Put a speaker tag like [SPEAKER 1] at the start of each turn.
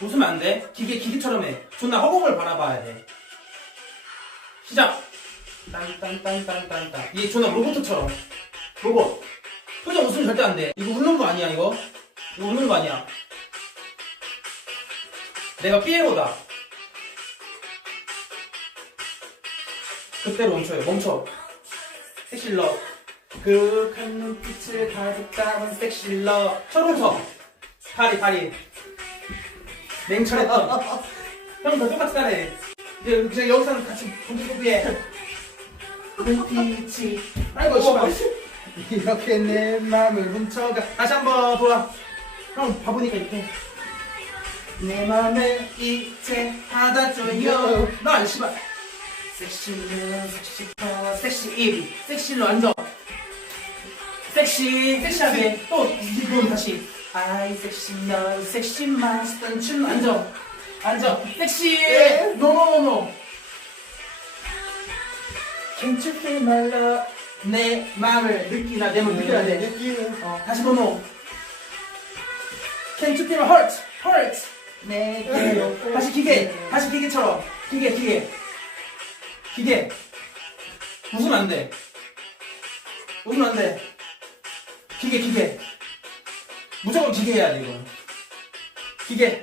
[SPEAKER 1] 웃으면 안 돼. 기계, 기계처럼 해. 존나 허공을 바라봐야 돼. 시작! 딴딴딴딴딴딴. 얘 존나 로봇처럼. 로봇. 표정 웃으면 절대 안 돼. 이거 웃는 거 아니야, 이거? 이거 웃는 거 아니야. 내가 피에로다. 그때로 멈춰요. 멈춰. 섹실러. 그한 눈빛을 가득 담은 섹실러. 철웅서. 파리, 파리. 냉철했던. 형, 너 똑같이 따라해. 이제, 이제 여기서는 같이 동기부부해. 눈빛이. 아이고, 씨발. 이렇게 내 맘을 훔쳐가. 다시 한번 돌아. 형, 바보니까 이렇게. 내 맘을 이제 받아줘요. 나, 씨발. 섹시는 섹시 파워 섹시 입 섹시로 앉아 섹시 섹시하게 또 이분 다시 아이 섹시 너 섹시 마스터 춤. 앉아 앉아 섹시! 노노노노. Can't you feel my love 내 마음을 느끼나 내 마음 느껴야 돼. 어, 다시 노노 Can't you feel my heart. heart. 내게 다시 기계. 다시 기계처럼. 기계 기계. 기계. 웃으면 안 돼. 웃으면 안 돼. 기계 기계 무조건 기계 해야 돼 이거. 기계